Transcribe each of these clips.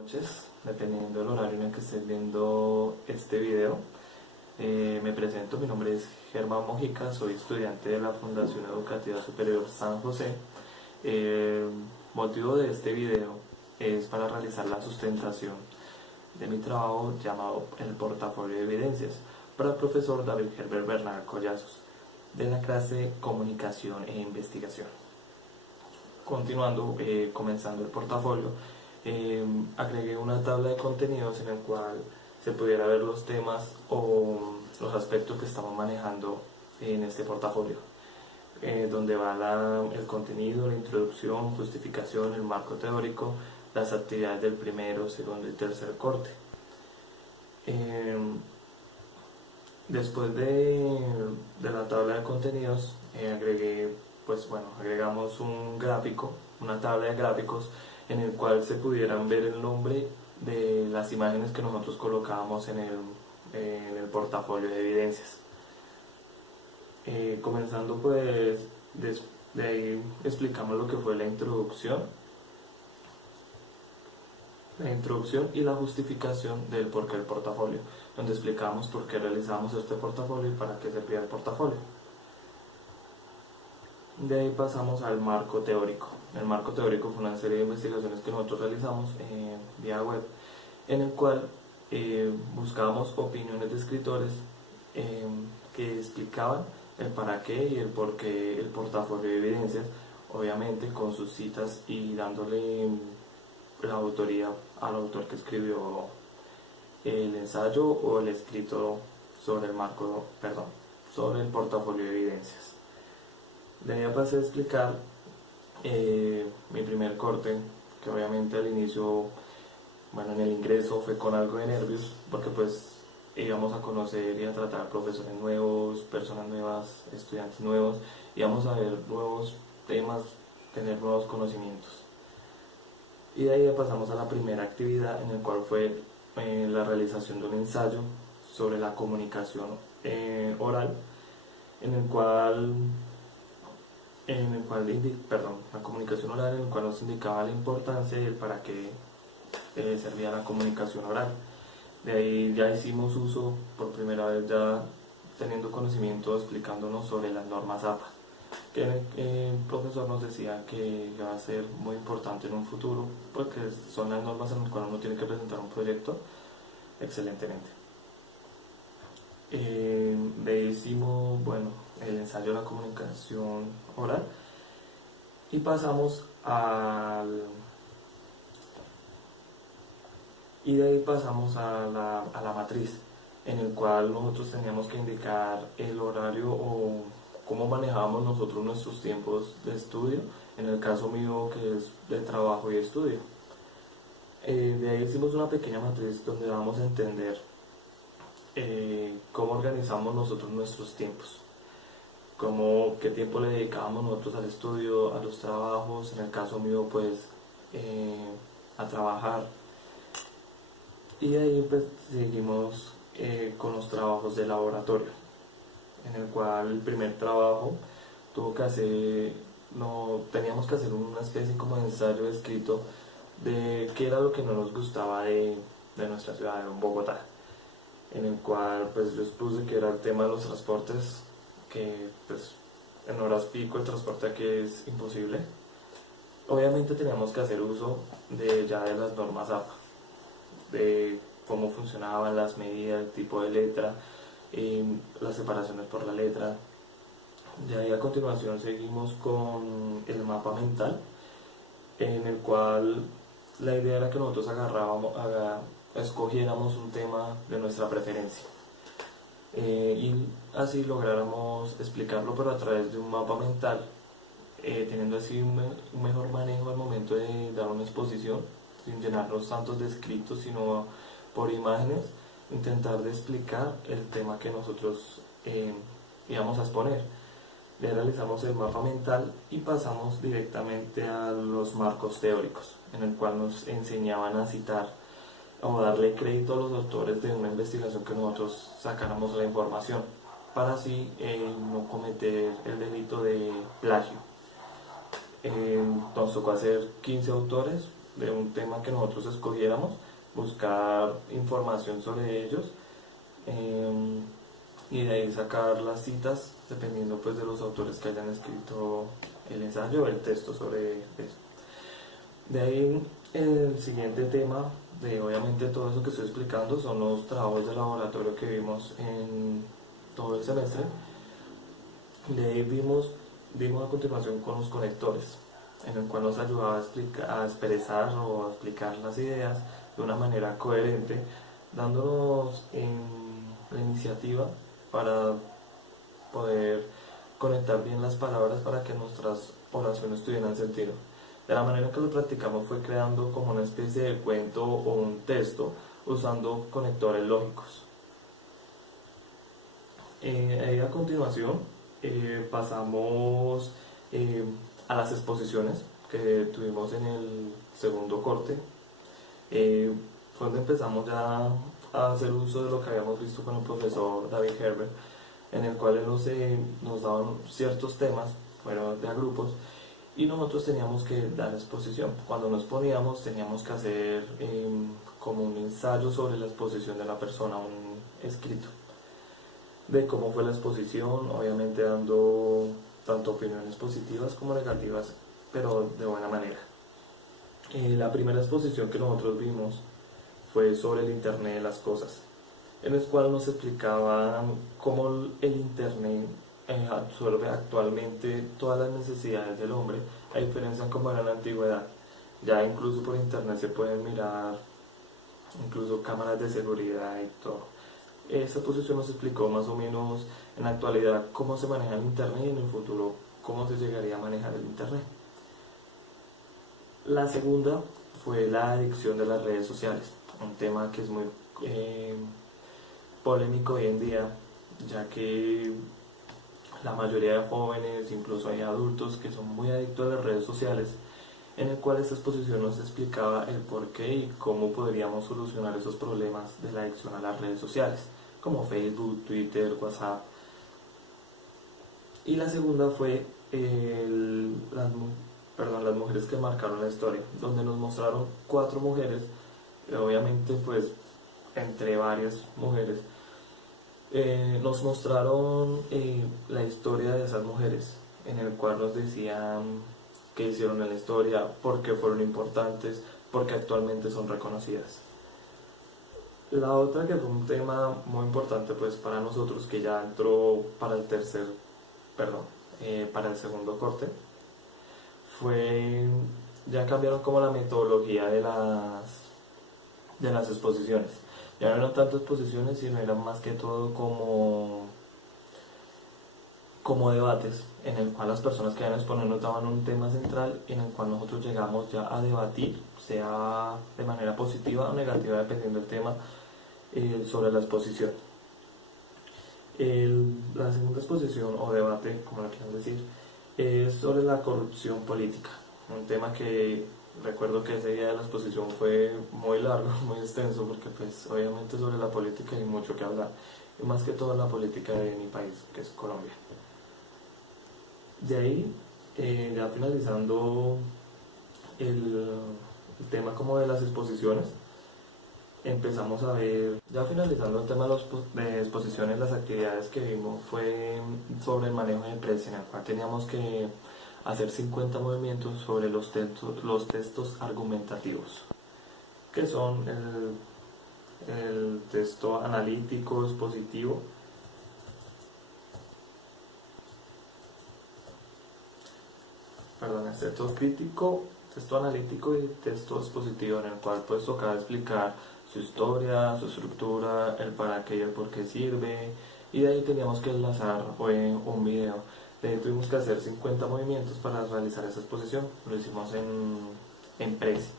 Noches, dependiendo del horario en el que estés viendo este video. Me presento, mi nombre es Germán Mojica, soy estudiante de la Fundación Educativa Superior San José. El motivo de este video es para realizar la sustentación de mi trabajo llamado el portafolio de evidencias para el profesor David Herbert Bernal Collazos de la clase Comunicación e Investigación. Continuando, comenzando el portafolio, agregué una tabla de contenidos en el cual se pudiera ver los temas o los aspectos que estamos manejando en este portafolio, donde va el contenido, la introducción, justificación, el marco teórico, las actividades del primero, segundo y tercer corte. Después de la tabla de contenidos, agregamos un gráfico, una tabla de gráficos en el cual se pudieran ver el nombre de las imágenes que nosotros colocábamos en el portafolio de evidencias. Comenzando pues, de ahí explicamos lo que fue la introducción y la justificación del porqué del portafolio, donde explicamos por qué realizamos este portafolio y para qué servía el portafolio. De ahí pasamos al marco teórico. El marco teórico fue una serie de investigaciones que nosotros realizamos vía web, en el cual buscábamos opiniones de escritores que explicaban el para qué y el por qué el portafolio de evidencias, obviamente con sus citas y dándole la autoría al autor que escribió el ensayo o el escrito sobre sobre el portafolio de evidencias. De ahí pasé a explicar mi primer corte, que obviamente al inicio, en el ingreso fue con algo de nervios, porque pues íbamos a conocer y a tratar profesores nuevos, personas nuevas, estudiantes nuevos, íbamos a ver nuevos temas, tener nuevos conocimientos. Y de ahí ya pasamos a la primera actividad, en el cual fue la realización de un ensayo sobre la comunicación oral, la comunicación oral, en el cual nos indicaba la importancia y el para qué servía la comunicación oral. De ahí ya hicimos uso por primera vez, ya teniendo conocimiento, explicándonos sobre las normas APA, que el profesor nos decía que va a ser muy importante en un futuro, porque son las normas en las cuales uno tiene que presentar un proyecto excelentemente. De ahí hicimos el ensayo de la comunicación oral y pasamos a la matriz, en el cual nosotros teníamos que indicar el horario o cómo manejábamos nosotros nuestros tiempos de estudio, en el caso mío que es de trabajo y estudio. De ahí hicimos una pequeña matriz donde vamos a entender cómo organizamos nosotros nuestros tiempos, qué tiempo le dedicábamos nosotros al estudio, a los trabajos, en el caso mío pues a trabajar. Y de ahí pues seguimos con los trabajos de laboratorio, en el cual el primer trabajo teníamos que hacer una especie como de ensayo escrito de qué era lo que no nos gustaba de nuestra ciudad, de Bogotá, en el cual pues yo expuse que era el tema de los transportes, que pues en horas pico el transporte aquí es imposible. Obviamente teníamos que hacer uso de las normas APA, de cómo funcionaban las medidas, el tipo de letra, las separaciones por la letra. De ahí a continuación seguimos con el mapa mental, en el cual la idea era que nosotros escogiéramos un tema de nuestra preferencia y así lográramos explicarlo, pero a través de un mapa mental, teniendo así un mejor manejo al momento de dar una exposición, sin llenarnos tantos de escritos, sino por imágenes, intentar de explicar el tema que nosotros íbamos a exponer. Le realizamos el mapa mental y pasamos directamente a los marcos teóricos, en el cual nos enseñaban a citar o darle crédito a los autores de una investigación que nosotros sacáramos la información, para así no cometer el delito de plagio. Nos tocó hacer 15 autores de un tema que nosotros escogiéramos, buscar información sobre ellos, y de ahí sacar las citas dependiendo pues de los autores que hayan escrito el ensayo o el texto sobre eso. De ahí el siguiente tema de obviamente todo eso que estoy explicando son los trabajos de laboratorio que vimos en todo el semestre. De ahí vimos a continuación con los conectores, en el cual nos ayudaba a expresar o a explicar las ideas de una manera coherente, dándonos la iniciativa para poder conectar bien las palabras para que nuestras oraciones tuvieran sentido. De la manera que lo practicamos fue creando como una especie de cuento o un texto usando conectores lógicos. A continuación pasamos a las exposiciones que tuvimos en el segundo corte. Fue donde empezamos ya a hacer uso de lo que habíamos visto con el profesor David Herbert, en el cual él nos daban ciertos temas, fuera de a grupos, y nosotros teníamos que dar exposición. Cuando nos poníamos teníamos que hacer como un ensayo sobre la exposición de la persona, un escrito de cómo fue la exposición, obviamente dando tanto opiniones positivas como negativas, pero de buena manera. La primera exposición que nosotros vimos fue sobre el Internet de las cosas, en el cual nos explicaban cómo el Internet absorbe actualmente todas las necesidades del hombre, a diferencia de cómo era en la antigüedad. Ya incluso por Internet se pueden mirar incluso cámaras de seguridad y todo. Esta exposición nos explicó más o menos en la actualidad cómo se maneja el Internet y en el futuro cómo se llegaría a manejar el Internet. La segunda fue la adicción de las redes sociales, un tema que es muy polémico hoy en día, ya que la mayoría de jóvenes, incluso hay adultos que son muy adictos a las redes sociales, en el cual esta exposición nos explicaba el por qué y cómo podríamos solucionar esos problemas de la adicción a las redes sociales, como Facebook, Twitter, WhatsApp. Y la segunda fue las mujeres que marcaron la historia, donde nos mostraron 4 mujeres, obviamente pues entre varias mujeres, nos mostraron la historia de esas mujeres, en el cual nos decían qué hicieron en la historia, por qué fueron importantes, por qué actualmente son reconocidas. La otra, que fue un tema muy importante pues para nosotros, que ya entró para el para el segundo corte, fue, ya cambiaron como la metodología de las exposiciones. Ya no eran tanto exposiciones, sino eran más que todo como debates, en el cual las personas que iban a exponer nos daban un tema central, en el cual nosotros llegamos ya a debatir, sea de manera positiva o negativa dependiendo del tema, sobre la exposición. La segunda exposición o debate, como lo quieran decir, es sobre la corrupción política, un tema que recuerdo que ese día de la exposición fue muy largo, muy extenso, porque pues obviamente sobre la política hay mucho que hablar, y más que todo la política de mi país, que es Colombia. De ahí, ya finalizando el tema como de las exposiciones, empezamos a ver, ya finalizando el tema de exposiciones, las actividades que vimos fue sobre el manejo de press, en el cual teníamos que hacer 50 movimientos sobre los textos argumentativos, que son el texto analítico, expositivo, el texto crítico, texto analítico y texto expositivo, en el cual pues tocaba explicar su historia, su estructura, el para qué y el por qué sirve, y de ahí teníamos que enlazar un video. De ahí tuvimos que hacer 50 movimientos para realizar esa exposición, lo hicimos en Prezi.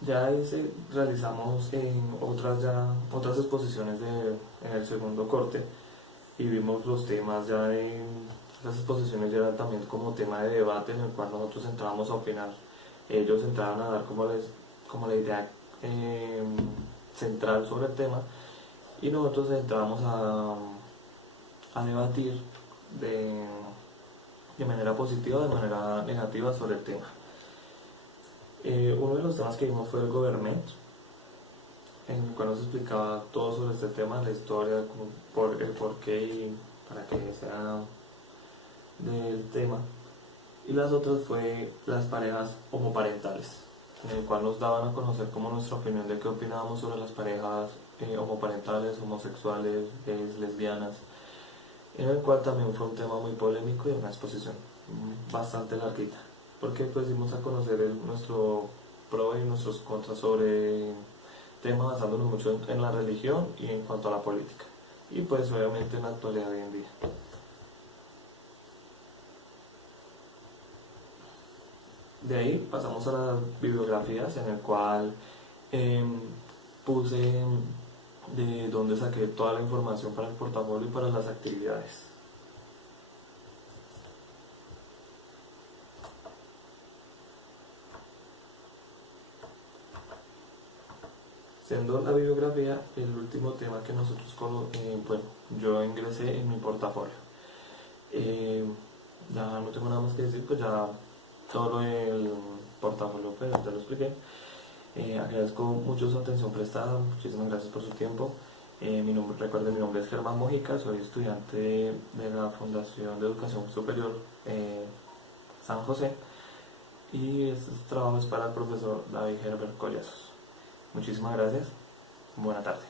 Ya realizamos otras exposiciones en el segundo corte, y vimos los temas ya de las exposiciones, ya eran también como tema de debate, en el cual nosotros entrábamos a opinar. Ellos entraban a dar como la idea central sobre el tema, y nosotros entrábamos a debatir de manera positiva o de manera negativa sobre el tema. Uno de los temas que vimos fue el government, en el cual nos explicaba todo sobre este tema, la historia, el porqué y para qué sea del tema. Y las otras fue las parejas homoparentales, en el cual nos daban a conocer como nuestra opinión de qué opinábamos sobre las parejas homoparentales, homosexuales, gays, lesbianas, en el cual también fue un tema muy polémico y una exposición bastante larguita, porque pues dimos a conocer nuestro pro y nuestros contras sobre tema, basándonos mucho en la religión y en cuanto a la política, y pues obviamente en la actualidad hoy en día. De ahí pasamos a las bibliografías, en el cual eh, puse de dónde saqué toda la información para el portafolio y para las actividades. Siendo la bibliografía el último tema que nosotros, bueno, yo ingresé en mi portafolio. Eh, ya no tengo nada más que decir, pues ya todo lo del portafolio pues ya lo expliqué. Agradezco mucho su atención prestada, muchísimas gracias por su tiempo. Recuerden, mi nombre es Germán Mojica, soy estudiante de la Fundación de Educación Superior San José, y este trabajo es para el profesor David Herbert Collazos. Muchísimas gracias, buena tarde.